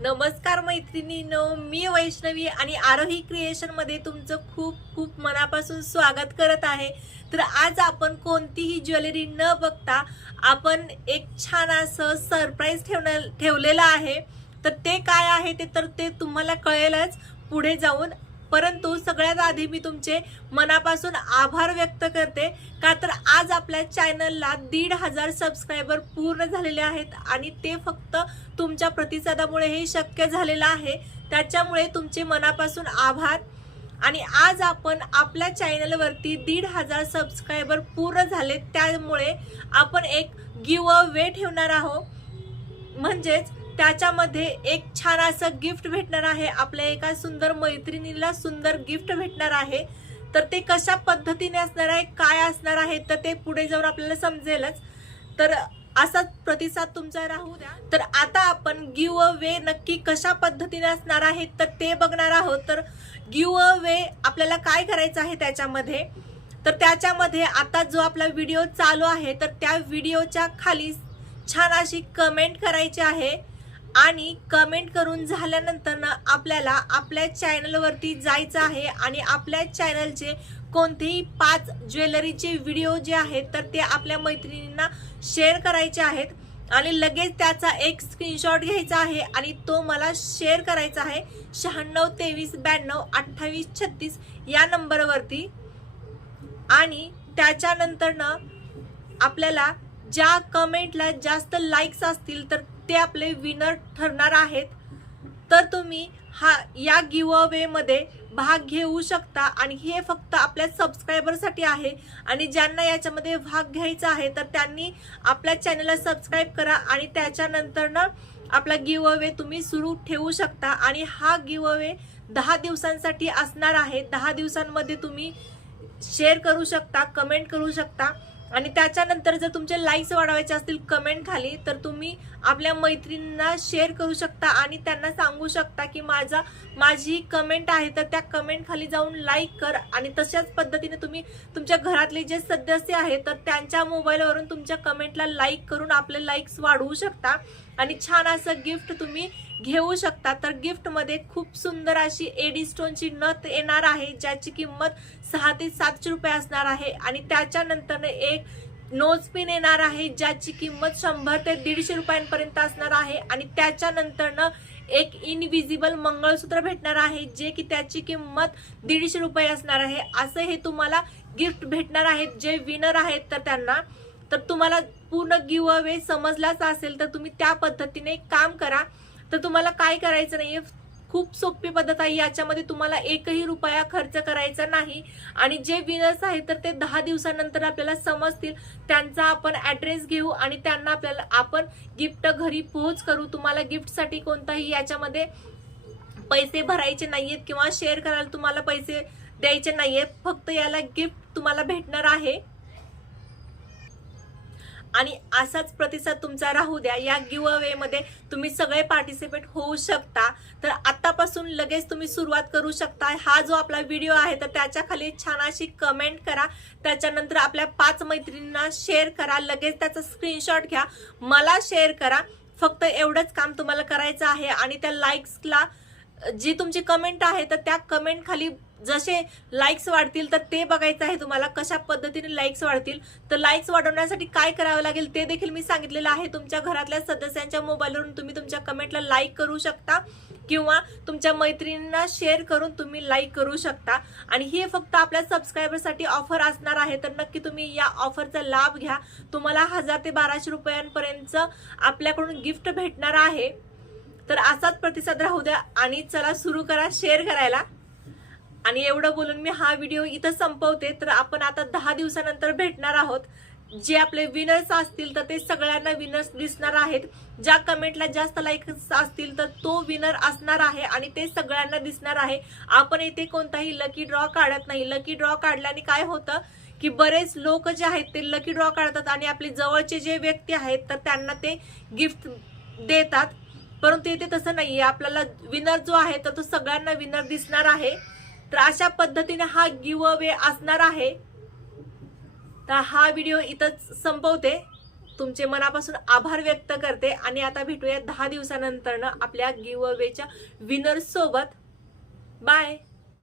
नमस्कार मैत्रिणींनो मी वैष्णवी आणि आरोही क्रिएशनमध्ये तुमचं खूप खूप मनापासून स्वागत करत आहे. तर आज आपण कोणतीही ज्वेलरी न बघता आपण एक छान असं सरप्राईज ठेवणं ठेवलेलं आहे. तर ते काय आहे ते तर ते तुम्हाला कळेलच. पुढे जाऊन परंतु सगळ्यात आधी मी तुमचे मनापासून आभार व्यक्त करते. का तर आज आपल्या चॅनलला दीड हजार सबस्क्रायबर पूर्ण झालेले आहेत आणि ते फक्त तुमच्या प्रतिसादामुळे हे शक्य झालेलं आहे. त्याच्यामुळे तुमचे मनापासून आभार. आणि आज आपण आपल्या चॅनलवरती दीड हजार सबस्क्रायबर पूर्ण झाले. त्यामुळे आपण एक गिव वे ठेवणार आहोत. म्हणजेच त्याच्यामध्ये एक छान असं गिफ्ट भेटणार आहे. आपल्या एका सुंदर मैत्रिणीला सुंदर गिफ्ट भेटणार आहे. तर ते कशा पद्धतीने असणार आहे काय असणार आहे तर ते पुढे जाऊन आपल्याला समजेलच. तर असाच प्रतिसाद तुमचा राहू द्या. तर आता आपण गिव वे नक्की कशा पद्धतीने असणार आहे तर ते बघणार आहोत. तर गिव वे आपल्याला काय करायचं आहे त्याच्यामध्ये? तर त्याच्यामध्ये आता जो आपला व्हिडिओ चालू आहे तर त्या व्हिडिओच्या खाली छान अशी कमेंट करायची आहे. आणि कमेंट करून झाल्यानंतर ना आपल्याला आपल्या चॅनलवरती जायचं आहे आणि आपल्या चॅनलचे कोणतेही पाच ज्वेलरीचे व्हिडिओ जे आहेत तर ते आपल्या मैत्रिणींना शेअर करायचे आहेत. आणि लगेच त्याचा एक स्क्रीनशॉट घ्यायचा आहे आणि तो मला शेअर करायचा आहे. शहाण्णव तेवीस ब्याण्णव अठ्ठावीस छत्तीस या नंबरवरती आणि त्याच्यानंतर ना आपल्याला ज्या कमेंटला जास्त लाईक्स असतील तर ते आपले विनर ठरणार आहेत. तर तुम्ही हा या गिव अवेमध्ये भाग घेऊ शकता आणि हे फक्त आपल्या सबस्क्रायबरसाठी आहे. आणि ज्यांना याच्यामध्ये भाग घ्यायचा आहे तर त्यांनी आपल्या चॅनलला सबस्क्राईब करा आणि त्याच्यानंतर ना आपला गिव अवे तुम्ही सुरू ठेवू शकता. आणि हा गिव अवे दहा दिवसांसाठी असणार आहे. दहा दिवसांमध्ये तुम्ही शेअर करू शकता कमेंट करू शकता. आणि त्याच्यानंतर जर तुमचे लाईक्स वाढवायचे असतील कमेंट खाली तर तुम्ही आपल्या मैत्रिणींना शेअर करू शकता आणि त्यांना सांगू शकता की माझा माझी कमेंट आहे तर त्या कमेंट खाली जाऊन लाईक कर. आणि तशाच पद्धतीने तुम्ही तुमच्या घरातले जे सदस्य आहेत तर त्यांच्या मोबाईलवरून तुमच्या कमेंटला लाईक करून आपले लाईक्स वाढवू शकता. आणि छान असं गिफ्ट तुम्ही घेऊ शकता. तर गिफ्टमध्ये खूप सुंदर अशी एडी स्टोनची नथ येणार आहे ज्याची किंमत सहा ते सातशे रुपये असणार आहे. आणि त्याच्यानंतर एक नोज पिन येणार आहे ज्याची किंमत शंभर ते दीडशे रुपयांपर्यंत असणार आहे. आणि त्याच्यानंतर एक इनविजिबल मंगळसूत्र भेटणार आहे जे की त्याची किंमत दीडशे रुपये असणार आहे. असं हे तुम्हाला गिफ्ट भेटणार आहेत जे विनर आहेत तर त्यांना तर तुम्हाला पूर्ण गिव अवे समजलाच असेल तर तुम्ही त्या पद्धतीने काम करा. तर तुम्हाला काय करायचं नाहीये? खूप सोपी पद्धत आहे. याच्यामध्ये तुम्हाला एकही रुपया खर्च करायचा नाही. आणि जे विनर्स आहेत तर ते दहा दिवसानंतर आपल्याला समजतील. त्यांचा आपण ऍड्रेस घेऊ आणि त्यांना आपल्याला आपण गिफ्ट घरी पोहोच करू. तुम्हाला गिफ्टसाठी कोणताही याच्यामध्ये पैसे भरायचे नाहीयेत किंवा शेअर करायला तुम्हाला पैसे द्यायचे नाहीयेत. फक्त याला गिफ्ट तुम्हाला भेटणार आहे. आणि असाच प्रतिसाद तुमचा राहू द्या. या गिव अवेमध्ये तुम्ही सगळे पार्टिसिपेट होऊ शकता. तर आत्तापासून लगेच तुम्ही सुरुवात करू शकता. हा जो आपला व्हिडिओ आहे तर त्याच्याखाली छान अशी कमेंट करा. त्याच्यानंतर आपल्या पाच मैत्रिणींना शेअर करा. लगेच त्याचा स्क्रीनशॉट घ्या. मला शेअर करा. फक्त एवढंच काम तुम्हाला करायचं आहे. आणि त्या लाईक्सला जी तुमची कमेंट आहे तर त्या कमेंट खाली जसे लाईक्स वाढतील तर ते बघायचं आहे तुम्हाला कशा पद्धतीने लाईक्स वाढतील. तर लाईक्स वाढवण्यासाठी काय करावं लागेल ते देखील मी सांगितलेलं आहे. तुमच्या घरातल्या सदस्यांच्या मोबाईलवरून तुम्ही तुमच्या कमेंटला लाईक करू शकता किंवा तुमच्या मैत्रिणींना शेअर करून तुम्ही लाईक करू शकता. आणि हे फक्त आपल्या सबस्क्रायबरसाठी ऑफर असणार आहे तर नक्की तुम्ही या ऑफरचा लाभ घ्या. तुम्हाला हजार ते बाराशे रुपयांपर्यंत आपल्याकडून गिफ्ट भेटणार आहे. तर असाच प्रतिसाद राहू द्या आणि चला सुरू करा शेअर करायला. आणि एवढं बोलून मी हा व्हिडिओ इथं संपवते. तर आपण आता दहा दिवसानंतर भेटणार आहोत. जे आपले विनर्स असतील तर ते सगळ्यांना विनर्स दिसणार आहेत. ज्या कमेंटला जास्त लाईक्स असतील तर तो विनर असणार आहे आणि ते सगळ्यांना दिसणार आहे. आपण इथे कोणताही लकी ड्रॉ काढत नाही. लकी ड्रॉ काढल्याने काय होतं की बरेच लोक जे आहेत ते लकी ड्रॉ काढतात आणि आपले जवळचे जे व्यक्ती आहेत तर त्यांना ते गिफ्ट देतात. परंतु इथे तसं नाहीये. आपल्याला विनर जो आहे तर तो सगळ्यांना विनर दिसणार आहे. तर अशा पद्धतीने हा गिव अवे असणार आहे. तर हा व्हिडिओ इथंच संपवते. तुमचे मनापासून आभार व्यक्त करते. आणि आता भेटूया दहा दिवसानंतरनं आपल्या गिव अवेच्या विनर सोबत. बाय